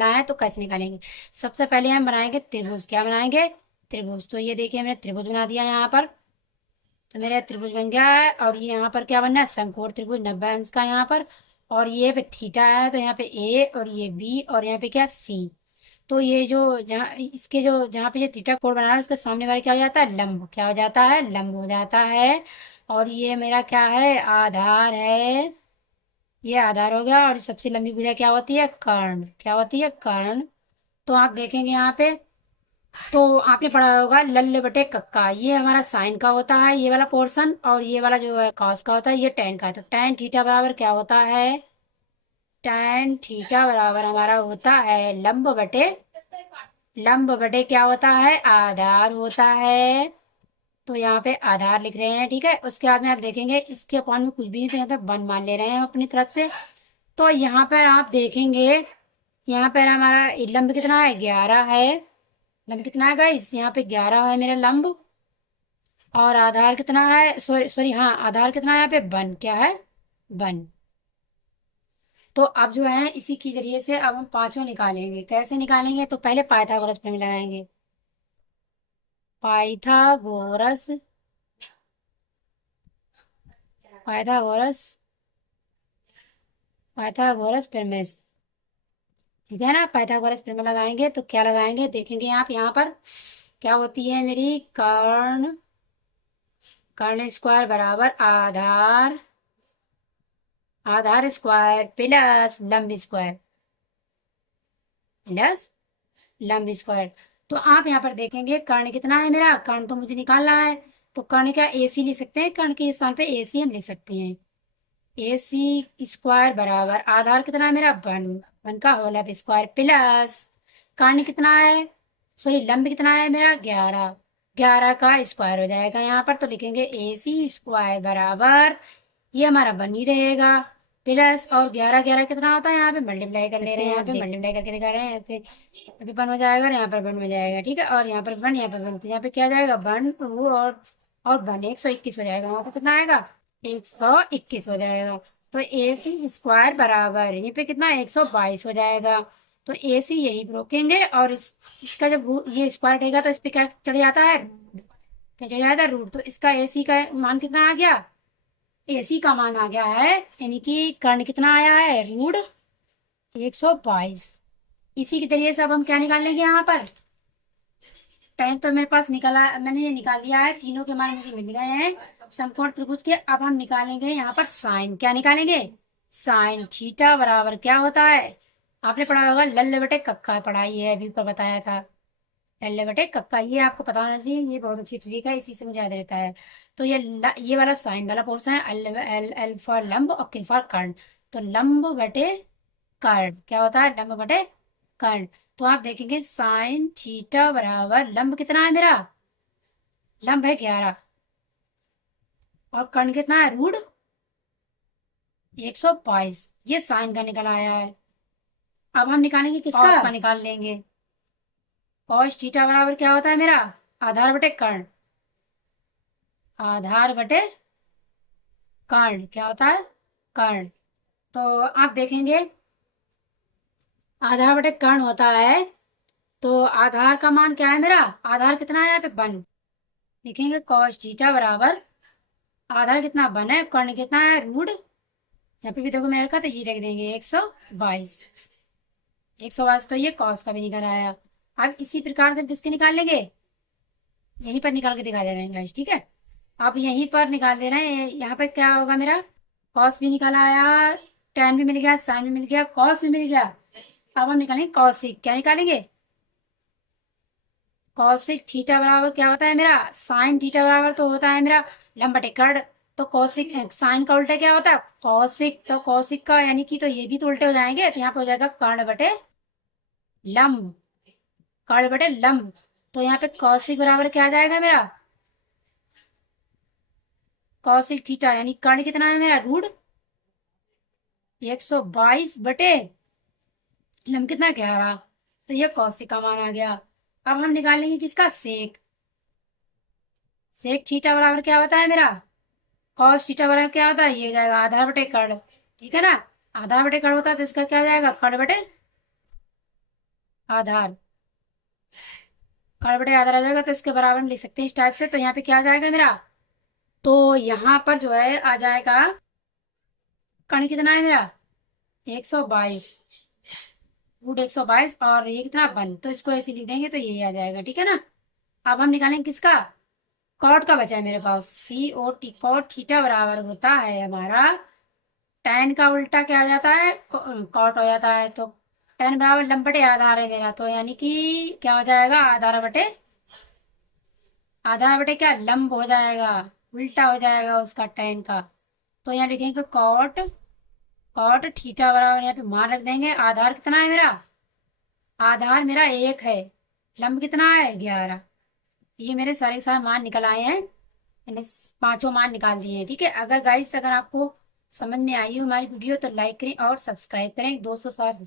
निकालना है तो कैसे निकालेंगे। सबसे पहले हम बनाएंगे त्रिभुज। क्या बनाएंगे? त्रिभुज। तो ये देखिए मैंने त्रिभुज बना दिया यहाँ पर। तो मेरा त्रिभुज बन गया है। और ये यहाँ पर क्या बनना है? समकोण त्रिभुज 90 अंश का यहाँ पर। और ये पे थीटा है तो यहाँ पे ए, और ये बी, और यहाँ पे क्या सी। तो ये जो जहाँ इसके जो जहाँ पे ये थीटा कोण बना रहा है उसके सामने वाला क्या हो जाता है? लंब। क्या हो जाता है? लंब हो जाता है। और ये मेरा क्या है? आधार है। ये आधार हो गया। और सबसे लंबी भुजा क्या होती है? कर्ण। क्या होती है? कर्ण। तो आप देखेंगे यहाँ पे, तो आपने पढ़ा होगा लल्ले बटे कक्का। ये हमारा साइन का होता है ये वाला पोर्शन, और ये वाला जो है कॉस का होता है, ये टेन का है। तो टेन थीटा बराबर क्या होता है? टेन थीटा बराबर हमारा होता है लंब बटे क्या होता है? आधार होता है। तो यहाँ पे आधार लिख रहे हैं, ठीक है। उसके बाद में आप देखेंगे इसके अपॉन में कुछ भी नहीं, तो यहाँ पे वन मान ले रहे हैं हम अपनी तरफ से। तो यहाँ पर आप देखेंगे, यहाँ पर हमारा लंब कितना है? 11 है। लंब कितना है गाइस? यहाँ पे 11 है मेरा लंब। और आधार कितना है? सॉरी सॉरी, हाँ आधार कितना है यहाँ पे? वन। क्या है? वन। तो अब जो है इसी के जरिए से अब हम पांचों निकालेंगे। कैसे निकालेंगे? तो पहले पाइथागोरस प्रमेय लगाएंगे। पाइथागोरस पाइथागोरस पाइथागोरस प्रमेय। ठीक है ना। पाइथागोरस प्रमेय लगाएंगे तो क्या लगाएंगे देखेंगे आप यहाँ पर। क्या होती है मेरी? कर्ण। कर्ण स्क्वायर बराबर आधार। आधार स्क्वायर प्लस लंब स्क्वायर प्लस लंब स्क्वायर। तो आप यहाँ पर देखेंगे कर्ण कितना है मेरा? कर्ण तो मुझे निकालना है। तो कर्ण क्या ए सी लिख सकते हैं? कर्ण के स्थान पे ए सी हम लिख सकते हैं। ए सी स्क्वायर बराबर आधार कितना है मेरा? वन। वन का होल स्क्वायर प्लस कर्ण कितना है? सॉरी लंब कितना है मेरा? 11। 11 का स्क्वायर हो जाएगा यहाँ पर। तो लिखेंगे ए सी स्क्वायर बराबर, ये हमारा बन ही रहेगा, प्लस और 11 11 कितना होता है? यहाँ पे मल्टीप्लाई कर ले रहे हैं, यहाँ पे मल्टीप्लाई करके दिखा रहे हैं। फिर अभी वन हो जाएगा और यहाँ पर वन हो जाएगा, ठीक है। और यहाँ पर वन, यहाँ पर वन, तो यहाँ पे क्या आ जाएगा? वन टू और वन 121 हो जाएगा। वहाँ पे कितना आएगा? 121 हो जाएगा। तो ए सी स्क्वायर बराबर यहाँ पे कितना? 122 हो जाएगा। तो ए सी यही पर रोकेंगे। और इसका जब ये स्क्वायर रहेगा तो इस पे क्या चढ़ जाता है? क्या चढ़ जाता है? रूट। तो इसका ए सी का मान कितना आ गया? एसी का मान आ गया है, यानी कि कर्ण कितना आया है? रूट 122। इसी के जरिए से अब हम क्या निकाल लेंगे यहाँ पर? टेन तो मेरे पास निकाला, मैंने ये निकाल लिया है। तीनों के मान मुझे मिल गए हैं समकोण त्रिभुज के। अब हम निकालेंगे यहाँ पर साइन। क्या निकालेंगे? साइन थीटा बराबर क्या होता है? आपने पढ़ा होगा लल्ले बटे कक्का, पढ़ाई है अभी ऊपर बताया था। लल्ले बटे कक्का, ये आपको पता होना चाहिए। ये बहुत अच्छी ट्रिक है, इसी से मुझे याद रहता है। तो ये वाला साइन वाला पोर्शन है एल एल एल फॉर लंब और के फॉर कर्ण। तो लंब बटे कर्ण क्या होता है? लंब बटे कर्ण। तो आप देखेंगे साइन थीटा बराबर लंब कितना है मेरा? लंब है 11, और कर्ण कितना है? रूट 122। ये साइन का निकल आया है। अब हम निकालेंगे किसका? कॉस का निकाल लेंगे। कॉस थीटा बराबर क्या होता है मेरा? आधार बटे कर्ण। आधार बटे कर्ण क्या होता है? कर्ण। तो आप देखेंगे आधार बटे कर्ण होता है। तो आधार का मान क्या है मेरा? आधार कितना है यहाँ पे? वन। लिखेंगे कॉस थीटा बराबर आधार कितना? वन है, कर्ण कितना है? रूट। यहाँ पे भी देखो मैंने रखा, तो ये रख देंगे 122। 122 तो ये कॉस का भी निकल आया। अब इसी प्रकार से हम किसके निकाल लेंगे? यहीं पर निकाल के दिखा दे रहे हैं गाइस, ठीक है। आप यहीं पर निकाल दे रहे हैं। यहाँ पे क्या होगा मेरा? कॉस भी निकल आया, टेन भी मिल गया, साइन भी मिल गया, कॉस भी मिल गया। अब हम निकालेंगे कॉसिक। क्या निकालेंगे? कॉसिक थीटा बराबर क्या होता है मेरा? साइन थीटा बराबर तो होता है मेरा लंब बटे कर्ण। तो कॉसिक साइन का उल्टा क्या होता है? कॉसिक। तो कॉसिक का यानी कि तो ये भी तो उल्टे हो जाएंगे, तो यहाँ पे हो जाएगा कर्ण बटे लंब। कर्ण बटे लंब। तो यहाँ पे कॉसिक बराबर क्या आ जाएगा मेरा? कॉसिक थीटा यानी कर्ण कितना है मेरा? रूट 122 बटे लंब कितना? 11। तो ये कौशिक का मान आ गया। अब हम निकालेंगे किसका? सेक। सेक थीटा बराबर क्या होता है मेरा? कॉस थीटा बराबर क्या होता है? ये हो जाएगा आधार बटे कर्ण, ठीक है ना। आधार बटे कर्ण होता है तो इसका क्या हो जाएगा? कर्ण बटे आधार, कर्ण बटे आधार आ जाएगा, तो इसके बराबर में लिख सकते हैं इस टाइप से। तो यहाँ पे क्या आ जाएगा मेरा, तो यहाँ पर जो है आ जाएगा कर्ण कितना है मेरा, 122, √122, और ये कितना 1, तो इसको ऐसे लिख देंगे तो ये आ जाएगा, ठीक है ना। अब हम निकालेंगे किसका, कॉट का बचा है मेरे पास, COT, कॉट थीटा बराबर होता है हमारा, tan का उल्टा क्या हो जाता है, कॉट हो जाता है। तो tan बराबर लंब बटे आधार है मेरा, तो यानी कि क्या हो जाएगा, आधार बटे क्या, लंब हो जाएगा, उल्टा हो जाएगा उसका tan का। तो यहाँ लिखेंगे कॉट, कॉट थीटा बराबर, यहाँ पे मान रख देंगे, आधार कितना है मेरा, आधार मेरा 1 है, लंब कितना है 11। ये मेरे सारे के सारे मान निकल आए हैं, मैंने पांचों मान निकाल दिए हैं, ठीक है। अगर गाइस, अगर आपको समझ में आई हो हमारी वीडियो तो लाइक करें और सब्सक्राइब करें, दोस्तों साथ